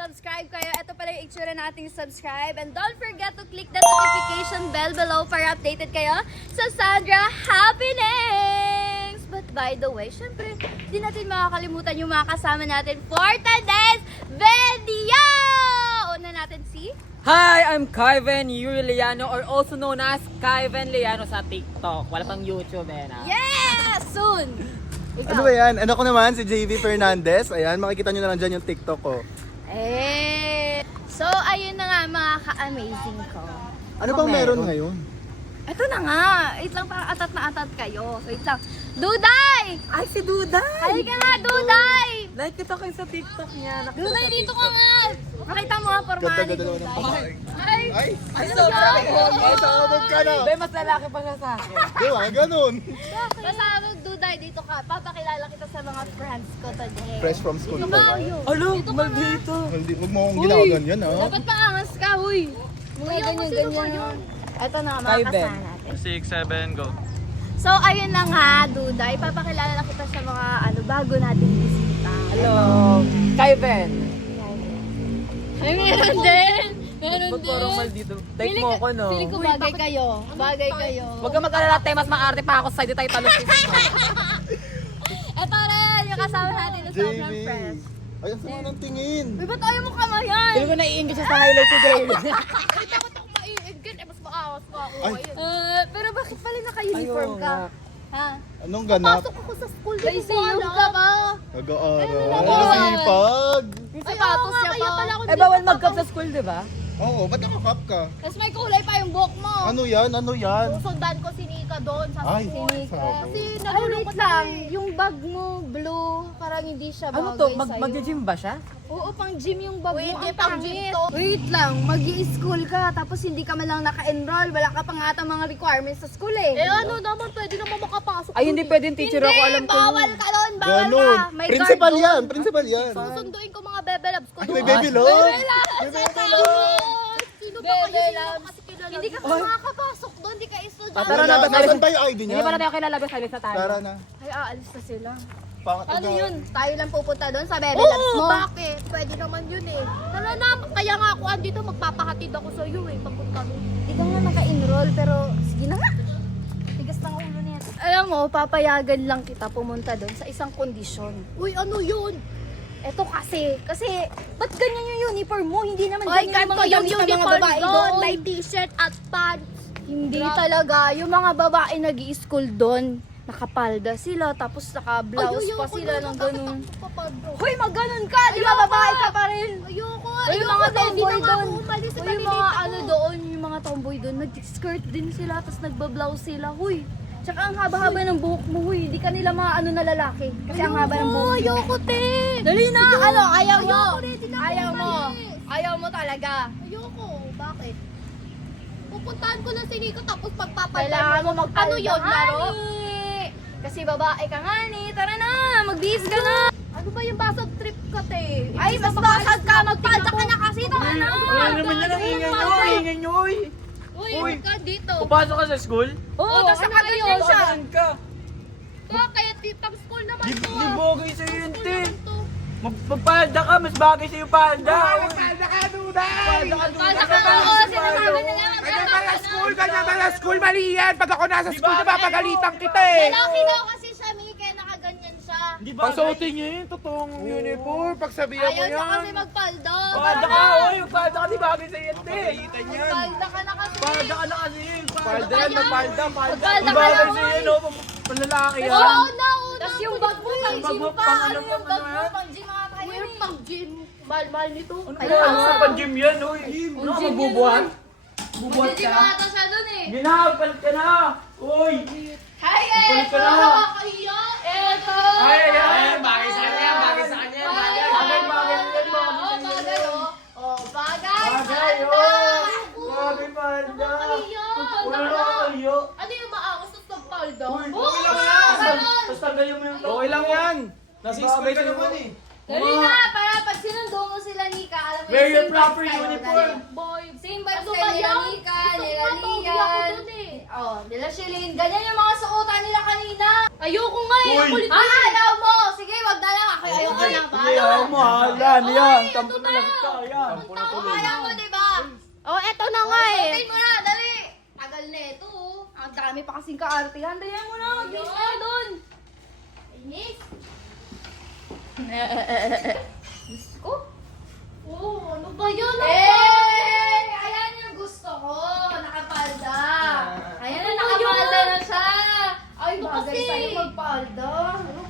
Subscribe kayo. Ito pala yung itsura nating subscribe. And don't forget to click the notification bell below para updated kayo sa Sandra Happenings! But by the way, syempre, di natin makakalimutan yung mga kasama natin for today's video! Una natin si... Hi, I'm Kyven Yuri Liano or also known as Kyven Liano sa TikTok. Wala pang YouTube na. Yeah! Soon! Ikaw. Ano ba yan? Ano ko naman, si JV Fernandez. Ayan, makikita nyo na lang dyan yung TikTok ko. So, ayun na nga mga ka-amazing ko. Ano bang meron ngayon? Ito na nga. Wait lang, parang atat na atat kayo. Wait lang. Duday! Ay, si Duday! Ay ka nga, Duday! Like kita kayo sa TikTok niya. Duday, dito ka nga! Makita mo nga pormahan ni Ganda-ganda naman Duday. ang Ay! Ay! Ano sobra. yan? Ay, saabot ka na! Be, mas lalaki pa siya sa akin. Di ba? Ganun. Basta Duday, dito ka. Papakilala kita sa mga friends ko today. Fresh from school Dito pa ka. ba? Alo, Dito ka mal nga. dito. Hindi, huwag mo akong ginagawa yan, ha? Dapat paangas ka, huy. Mga ganyan-ganyan. Ito na nga, mga Kay Ben. kasama natin. 6, 7, go. So, ayun na nga, Duday. Papakilala na kita sa mga bago nating bisita. Hello, Kyven. Ay, meron din. Meron Ba't parang mal dito? Date mo ako, no? Feeling ko bagay kayo. Bagay kayo. Huwag ka mag-alala, te, mas maarte pa ako sa side tayo talusin. Ito rin, yung kasama natin na sobrang JV. fresh. Ay, ang sama ng tingin. Uy, ba't ayaw mo kamayan? Hindi ko naiingit siya sa highlight today. Ay, takot ako maiingit. Mas maawas pa ako. Ay. Pero bakit pala naka-uniform Ayun ka? nga. Ha? Anong ganap? Pasok ako sa school. May siyog ka ba? Nag-aaral. Ano Sipag. Yung sapatos niya pa. Eh, bawal mag-cup sa school, di ba? Oo, ba't nakakap ka? Tapos may kulay pa yung buhok mo. Ano yan? Ano yan? Sundan ko si Nika doon sa Ay, school. sabi. Kasi Ay, nalulungkot wait lang. Yung bag mo, blue, parang hindi siya bagay Ano to? sa'yo. Mag-gym ba siya? Oo, pang gym yung bag Uy, mo. hindi Ang pang pangit. gym to. Wait lang, mag-i-school ka, tapos hindi ka man lang naka-enroll. Wala ka pa nga ata mga requirements sa school eh. Eh ano naman, pwede naman makapasok. Ay, hindi pwedeng teacher ako, alam ko. bawal ka doon, bawal Ganun. ka. May Principal guard yan. doon. Principal yan. Susunduin ko mga bebe loves ko. Ay, may doon. baby love. Baby love. May baby love. Sino ba Bebe kayo? Sino loves. kasi kilala Hindi ka niyo? pa makakapasok doon, hindi ka estudyante. Tara na, basta- Nasaan ba yung ID niya? Hindi pa natin ako kilala, basta sa tayo. Tara na. Ay, aalis na sila. Pangat Paano yun? Tayo lang pupunta doon sa Bebe Oo, Labs mo? bakit? Pwede naman yun eh. Tala na, kaya nga ako andito, magpapahatid ako sa iyo eh, papunta doon. Hindi ka nga naka-enroll, pero sige na nga. Tigas ng ulo niya. Alam mo, papayagan lang kita pumunta doon sa isang kondisyon. Uy, ano yun? Eto kasi, ba't ganyan yung uniform mo? Hindi naman Ay, ganyan yung mga yung damit ng mga uniform babae doon, doon. may t-shirt at pants. Hindi talaga. Yung mga babae nag-i-school doon, nakapalda sila, tapos naka-blouse pa sila ng ganun. Hoy, mag-ganun ka! Di ba Ayoko. babae ka pa rin? Ayoko, Uy, yung ayoko mga na, hindi tomboy na nga doon. ako umalis sa Uy, yung mga ano doon, yung mga tomboy doon, nag-skirt din sila, tapos nagba-blouse sila. Huy, tsaka ang haba-haba ng buhok mo, huy. Hindi ka nila mga ano na lalaki. Kasi ang haba ng buhok. Ayoko, te. Dali na! Ano? Ayaw mo? Ayoko, ready na ako Ayaw mo? umalis. Ayaw mo talaga? Ayoko, bakit? Pupuntahan ko lang si Nico tapos pagpapalit. Kailangan mo magpalda. Ano yun, laro? Honey. Kasi babae ka nga ni. Tara na, magbihis ka na. Ano ba yung basag trip ka, te? Ay, mas basag ka. Magpalda ka na kasi. Tara na. Wala naman yan ang ingay nyo, ingay nyo, uy. Uy, Uy. huwag ka dito. Papasok ka sa school? Oo, tapos ano nakaganyan yun? siya. Saan ka? Bakit? Pang school naman Di, to. di bagay sa'yo yun, te. To. Magpalda ka, mas bagay sa'yo palda. Palda ka, Duday! Palda ka, Palda ka na. Oo, sinasabi nila. Kanya pala school, kanya pala school, mali yan. Pag ako nasa school, napapagalitan kita eh. Lalaki daw kasi siya, May, kaya nakaganyan siya. Di ba? Pasuotin niya yung totoong uniform, pagsabihan mo Ayaw niya kasi yan. magpalda. Palda ka, uy. Palda ka, di bagay sa'yo, te. Magpalda ka na kasi. Palda ka na kasi. Palda yan, palda, palda. Palda Di ka bagay na, sa'yo, uy. no? Panlalaki yan. Oo, una. Tapos yung bag mo, pang Yung bag gym mo, pa. pang Ano ano, yung bag ano mo, yan? pang gym mga kayo Weird eh. pang gym. Mahal-mahal nito. Ano Ay, ba yan? ah. Sa pag-gym yan, uy. Ano, magbubuhat? Bubuhat Magdi-gym ka? ata siya dun eh. Ginagalit ka na! Uy! Hi, Magpalit Eto! ka na! Nakakahiya. Eto! Ay, bagay sa kanya, bagay sa kanya. Bagay, bagay, bagay. Oh, bagay oh. Oh, bagay. Bagay, oh! Bagay, palda! Nakakahiya. Wala na kayo. Ano yung maangas at magpalda? Uy, okay lang yan! Tapos tanggalin mo yung Okay lang yan. Nasa school ka naman eh. Dali na, para pag sinundo mo sila Nika, alam mo Wear yung your same proper vibes kayo, uniform. dali. Boy, Same vibes Ano kayo ba nila yan? Nika, Gusto nila ko nga, pauwi ako Lian. dun eh. Oh, nila Shilin. Ganyan yung mga suotan nila kanina. Ayoko nga eh. Ang kulit mo. Ayaw mo! Sige, wag na lang. Ako ayoko na. Ayaw mo, halan. Yan, tampo na lang ka. Yan. Ayaw mo, diba? Oh, eto na nga eh. Suotin mo na, dali! Tagal na ito, oh. Ang dami pa kasing kaartihan. Dali mo na, mag-miss ka doon. Inis? Gusto ko? Oh, ano ba yun? Ayan yung gusto ko. Nakapalda. Ayan na, Ano nakapalda yun? na siya. Ay, no Bagay kasi. sa'yo magpalda.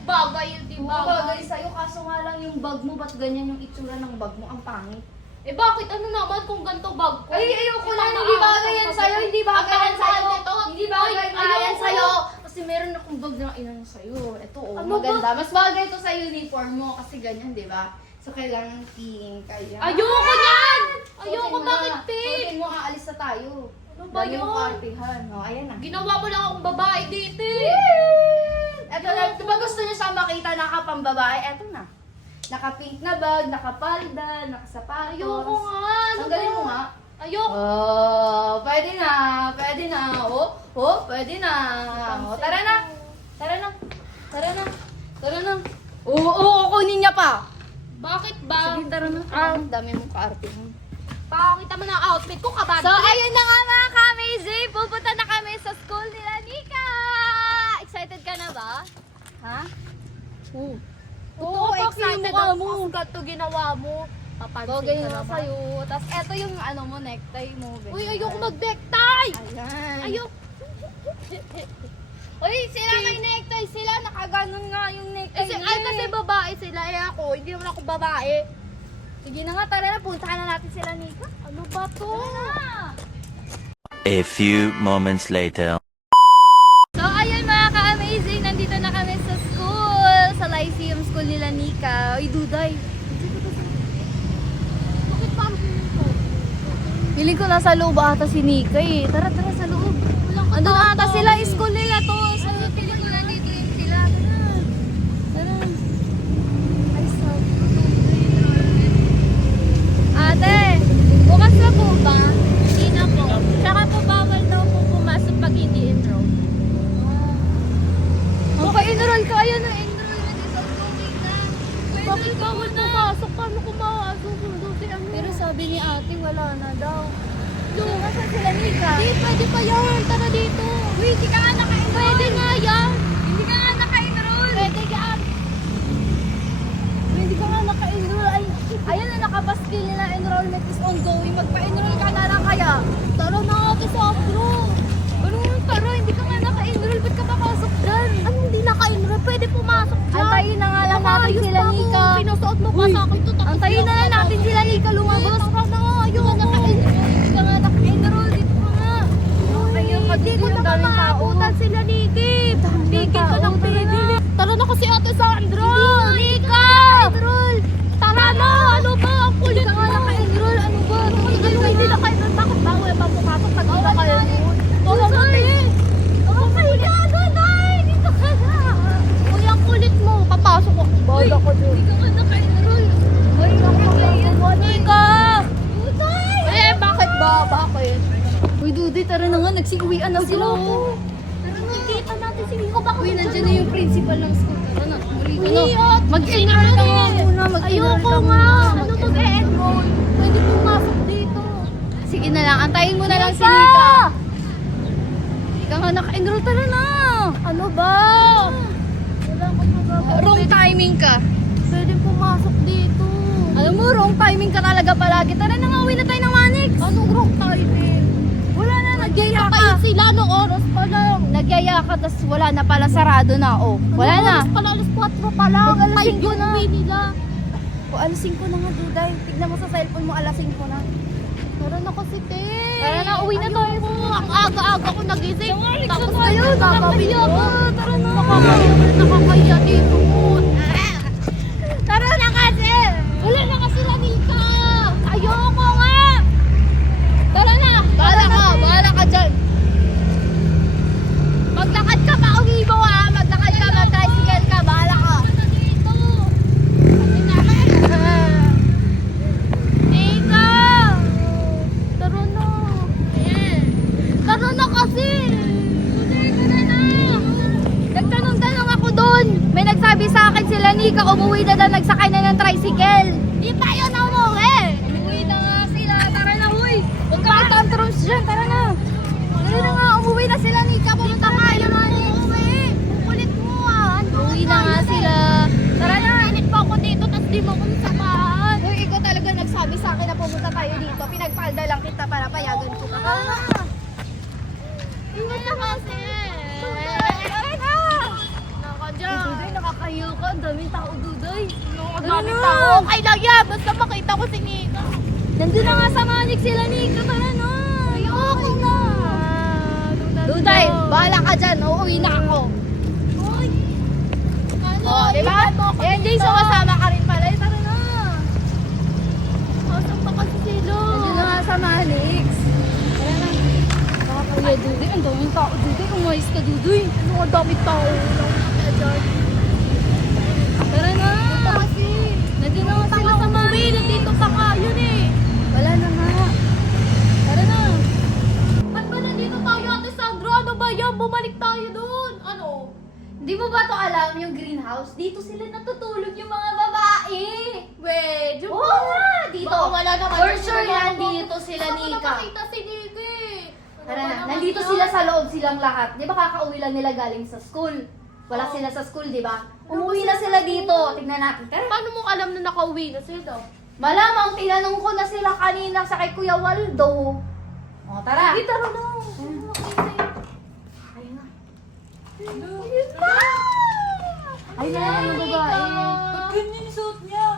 Bagay yun, di ba? Bagay sa'yo, kaso nga lang yung bag mo, ba't ganyan yung itsura ng bag mo? Ang pangit. Eh bakit ano naman kung ganito bag ko? Ay, ayoko lang. Hindi bagay yan sa'yo. Hindi bagay yan sa'yo. Hindi bagay Ay, nga yan ayoko. sa'yo. Kasi meron akong bag na inano sa'yo. Ito, oh, Ano maganda. Mas bagay ito sa uniform mo. Kasi ganyan, di ba? So, kailangan pink. Kaya. Ayoko yan! Ayoko, Suotin mo bakit na. pink? Suotin mo, aalis na tayo. Ano ba Dami mong yun? kaartihan. Oh, ayan na. Ginawa mo lang akong babae dito eh. Eto na, diba gusto niyo siya makita nakapambabae? Eto na. Naka-pink na bag, nakapalda, nakasapatos. Ayoko nga. Ano Tanggalin ba? mo nga. Ayoko. Oh, pwede na. Pwede na. Oh, pwede na. Oh, tara na. Tara na. Tara na. Tara na. Oo, kunin niya pa. Bakit ba? Sige, tara na. Ang dami mong kaarte. Pakita mo na ang outfit ko, kabado. So, ayun na nga mga ka-amazing. Pupunta na kami sa school nila, Nika. Excited ka na ba? Ha? Oo, excited ka ako. Ang gato ginawa mo. Papansin Bagay ka na naman. sa'yo. Tapos eto yung ano mo, necktie mo. ganyan. Uy, ayoko mag-necktie! Ayan. Ayoko. Uy, sila may necktie sila. Nakaganon nga yung necktie Ay, nila. ay, kasi babae sila. Eh ako, hindi naman ako babae. Sige na nga, tara na. Puntahan na natin sila, Nika. Ano ba to? A few moments later. So, ayun mga ka-amazing. Nandito na kami sa school. Sa Lyceum School nila, Nika. Uy, Duday. Bakit parang ko? Piling ko nasa loob ata si Nika eh. Tara, tara sa loob. Andun ata sila, school nila to. So, piling ko nandito yun sila. Tara. Tara. Ay, so. Ate, bukas na po ba? Hindi na po. Tsaka po bawal daw po pumasok pag hindi enroll. Ang pa-enroll ka, ayan na enroll na dito sa tubig na. Bakit bawal pumasok? Paano kumasok? Pero sabi ni ate, wala na daw. Nasaan sila, Nika? Hindi, pwede pa yan. Tara dito. Uy, hindi ka nga naka-enroll. Pwede nga yan. Hindi ka nga naka-enroll. Pwede yan. Uy, hindi ka nga naka-enroll. Ay, ayan na, nakapaskil na enrollment is ongoing. Magpa-enroll ka na lang kaya. Tara na ate sa afro. Ano tara, hindi ka nga naka-enroll. Ba't ka papasok dyan? Ano hindi naka-enroll? Pwede pumasok dyan. Antayin na nga lang natin Ayos sila, pa ako. Nika. Pinusuot mo pa Uy, sa akin to. tapos Antayin na lang hindi ako natin sila, Nika. Lumabas. Tara na, ayoko. Hindi ka nga naka-enroll. Dito ka nga. Hindi ko na maabutan sila, Niki. Tigil ka ng tigil. Tara na kasi ate Sandra. Nika. Tara na. Ano ba? Ang kulit Hindi ka nga mo. naka-enroll. Ano ba? Hindi na kayo. Bakit bawal pa pumasok pag hindi na kayo? Tara na, te. Okay ka agad, ay. Dito ka na. Uy, ang kulit mo. Papasok ako. Bawal ako doon. Hindi ka nga naka-enroll. Uy, naka-enroll. Nika. Eh, bakit ba? Bakit? Uy, Duday, tara na nga. Nagsiuwian na sila. Tara na, kita natin si Nico. Baka Uy, nandiyan na yung principal ng school. Tara na, muli ka na. Uy, at Mag-enroll ka nga muna. Mag-enroll Ayoko ka nga. muna. Ano mag-enroll? Pwede pumasok dito. Sige na lang, antayin mo na lang si Nika! Nika. Hindi ka nga naka-enroll, tara na. Ano ba? Wala akong magagawa. Wrong timing ka. Pwede pumasok dito. Alam mo, wrong timing ka talaga palagi. Tara na nga, uwi na tayo ng Manix. Anong wrong timing? Wala na, nagyaya ka. Kayo sila nung oras pa lang. Nagyaya ka, tas wala na pala, sarado na. Oh, wala Anong na. oras pala, alas 4 pa lang. Pag alas 5 5 yun na. uwi nila. O, alas 5 na nga, Duday. Tignan mo sa cellphone mo, alas 5 na. Tara na kasi, te. Tara na, uwi na tayo. Ang aga-aga ko nagising. Tapos tayo, nakakaya nakakaya ka. ka. Tara na. Nakakaya dito. Tara na kasi. Wala na kasi na, Nika. Ayoko nga. Tara na. Bahala ka dyan. Maglakad ka pa, uwi mo ha. Maglakad ka, mag-tricycle ka. Bahala ka. Dito. Nika. Tara na. Tara na kasi. Nagtanong-tanong umuwi na daw, nagsakay na ng tricycle. Di pa yun na umuwi. Umuwi na nga sila. Tara na, huy. Huwag kami tantrums dyan. Tara na. Tara na nga, umuwi na sila, Nika. Pumunta tayo na umuwi. Kulit mo ah. Umuwi na nga sila. Tara na, init pa ako dito, tapos di mo kung samahan. Uy, ikaw talaga nagsabi sa akin na pumunta tayo dito. Pinagpalda lang kita para payagan kita. Ingat na kasi. Tara na. Naka dyan. Dudoy, nakakahiyo ka. Ang daming tao, Dudoy. Ang dami tao. Okay lang yan. Basta makita ko si Nika. Nandun na nga sa Manik sila, Nika. Tara na. Ayoko na. Duday, bahala ka dyan. Uuwi na ako. Oh, di ba? Ayan, Jason, kasama ka rin pala. Tara na. Asan pa kasi sila? Nandun na nga sa Manix. Tara na. Nakakahiyo, Dudoy. Ang daming tao, Dudoy. Umayos ka, Dudoy. Ano ang dami tao? Tara na. Ito kasi. Nandun na nga sila sa Manix. Uwi, nandito pa ka. Yun eh. Wala na nga. Tara na. Ba't ba nandito tayo, Ate Sandra? Ano ba yan? Bumalik tayo dun. Ano? Di mo ba to alam yung greenhouse? Dito sila natutulog yung mga babae. Wait, Oo nga, dito. Baka wala naman For yung sure ginagawa yan, mo. dito sila, Gusto ko Nika. na makita si Nika eh. Tara Ano ba na, naman nandito yan? sila sa loob silang lahat. Di ba kakauwi lang nila galing sa school? Wala sila sa school, di ba? Umuwi na sila dito. Tignan natin. Tara. Paano mo alam na nakauwi na sila? Malamang, tinanong ko na sila kanina sa kay Kuya Waldo. O, tara. Hindi, tara na. Ayun na. Ayun na. Ayun na yung babae. Ganyan yung suot niya.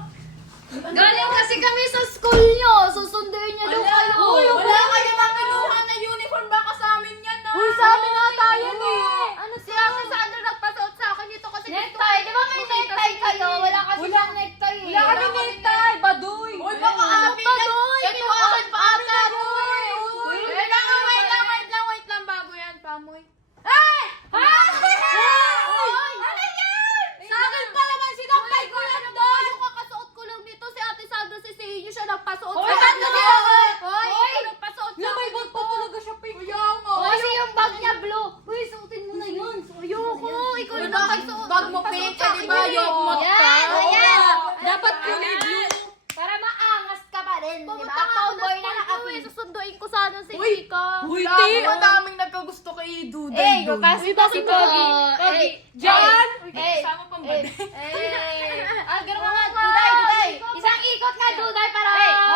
Galing kasi kami sa school nyo. Susunduin niya daw kayo. Wala kayo mga kinuha na uniform baka sa amin yan na. Uy, sa amin na tayo eh. Ano si Ate Sandra nagpasuot sa akin dito kasi Necktie. Di ba may necktie kayo? Wala kasi siyang necktie eh. Wala kami necktie, baduy. Uy, baka amin yan. Ito akin pa ata. Uy, wait lang, bago yan, pamoy. Hey! Sa akin pa naman sinampay ko yan doon! Yung kakasuot ko lang dito, si Ate Sandra, si Sinyo siya nagpasuot Hoy, sa ba't akin. nag- Hoy, Hoy! ikaw nagpasuot sa May akin bag dito. pa talaga siya, pink. Kasi yung bag niya blue. Uy, suotin mo na yun. Ayoko, ikaw Uy, yung bakit nagpasuot. bag mo nagpasuot pink, sa di ba? akin Yok mo eh. Yan, ayan. Dapat kulay blue. Para maangas ka pa rin, di ba? Pumunta ka ako Tomboy na na nakapin. susunduin ko sana si Uy! Nika. Uy, Dami, ti. madaming nagkagusto kay Duday Eh, doon. kasi Bakit si Pogi? Pogi. Jan! Kasama pang Ganun nga, Duday. Isang ikot nga, Duday, para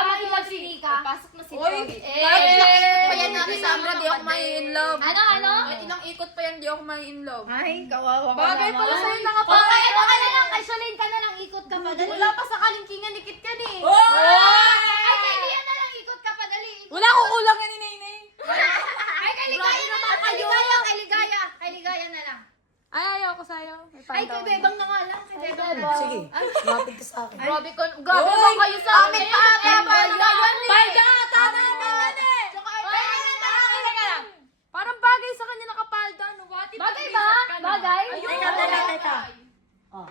makita si Nika. Pasok na si Uy, Pogi. kahit ilang ikot pa yan natin sa Amra, di ako in love. Ano? Kahit ilang ikot pa yan, di ako in love. Ay, kawawa ka Bagay naman. pala sa'yo Okay, nakapala. ano ka na lang. Kay Shalane ka na lang, ikot ka pa. Dali. Wala pa sa kalingkingan, nikit ka ni. Ay, kay Lian na lang, ikot ka pa. Dali. Wala ko kulang yan ni Nainay. Ay, kay Ligaya na lang. Kay Ligaya, kay Ligaya. Kay Ligaya na lang. Ay, ayoko sa'yo. Ay, kay Bebang na nga lang. Kay Bebang. Sige. Grabe ka kayo sa amin. pa ate, Palda! Tama na eh! Parang bagay sa kanya nakapalda. No? What if Bagay nag-t-shirt ba? ka na? Bagay? Ayun. Teka. Ano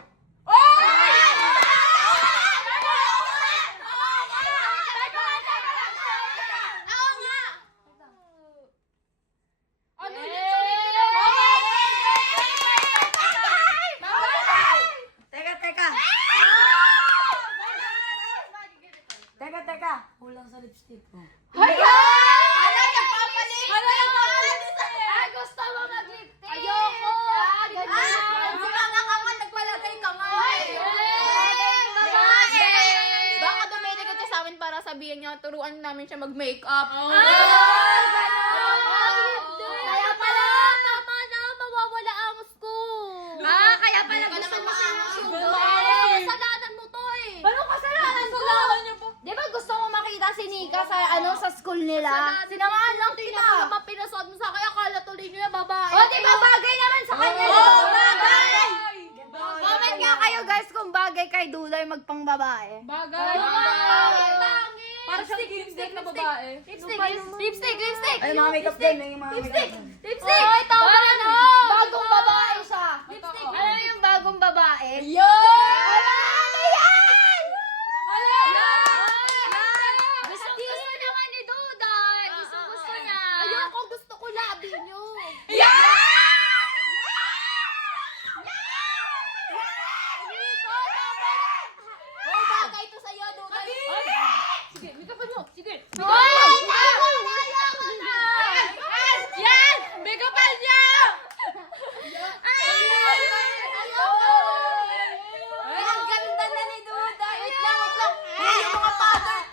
Kulang sa lipstick mo. Ay, gusto mo mag-lipstick? Ayoko. Ganyan. Nagpalagay ka nga. Baka dumedigat siya sa amin para sabihin niya, turuan namin siya mag-makeup. Kaya pala, Tama na, mawawala angos ko. kaya pala gusto mo siya ng Kasalanan mo to eh. Ano kasalanan ko? Di ba gusto mo makita si Nika sa sa school nila? Sinamahan lang Tingnan mo kita. naman pinasuot mo sa akin. Akala tuloy niyo yung babae. O, di ba bagay naman sa kanya? bagay! Comment nga kayo guys kung bagay kay Duday magpang babae. Bagay. Pangit! Para siyang lipstick na babae. Lipstick! Ay, mga makeup din. May mga Lipstick! makeup. Lipstick! Ay, tama Bagay na. na. Bagong babae siya. Lipstick! Ano yung bagong babae? Gusto naman ni Duday. Gusto niya. Ayoko, gusto ko labi niyo. Yan! May kapal niya! Ang ganda na ni Duda. Wait lang. Hey, yung mga father.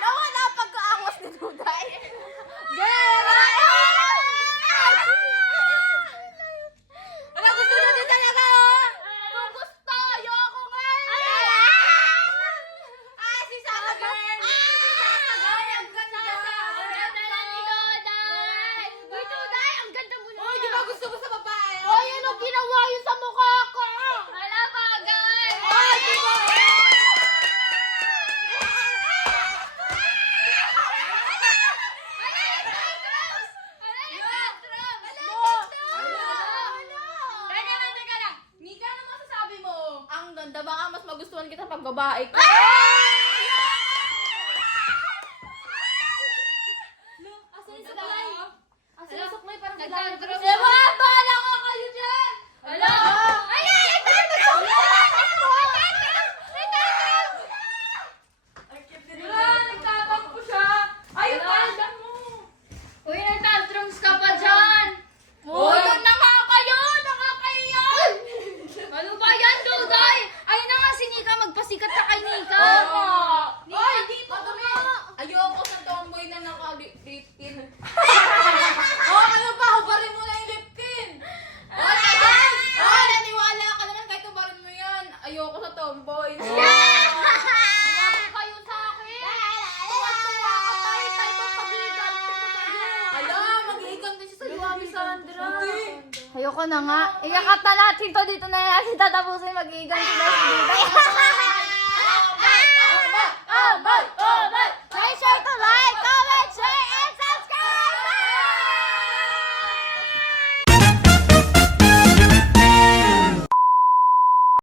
Nawala pagkaangas ni Duday. Ano gusto nyo din talaga, oh? Kung gusto, ayoko nga. Si Sasa Girl. Ang ganda. Ang ganda lang ni Duday. Uy, Duday, ang ganda mo na. Di ba gusto mo sa babae? Ay, ano ginawa yun sa mukha ko? Wala bagay. Ay, di ba? Teka lang. Mika, ano masasabi mo? Ang ganda, baka mas magustuhan kita pag babae ka. Asan yung suklay? Asan yung suklay? Parang Nagtantrum. Diba? Bahala ka kayo dyan! Hala! Ay! Nagtatampo siya! Ay, pala mo! Uy, nagtantrums ka pa dyan! Uy, na nga kayo! Nakakayan! Ano ba yan, Duday? Ay na nga, si Nika, magpasikat ka kay Nika! Ay, dito kami. Ayoko sa tomboy na naka-lip-tin. Ano pa? Hubarin mo na yung lip-tin. Naniwala ka naman kahit hubarin mo yan. Ayoko sa tomboy. Ayoko kayo sa akin. Tuwa-tuwa ka tayo magpagigan. Mag-iigan din siya sa Yuami Sandra. Ayoko na nga. Ikakat na natin to dito na yan. Tatapusin mag-iigan sila si Duday.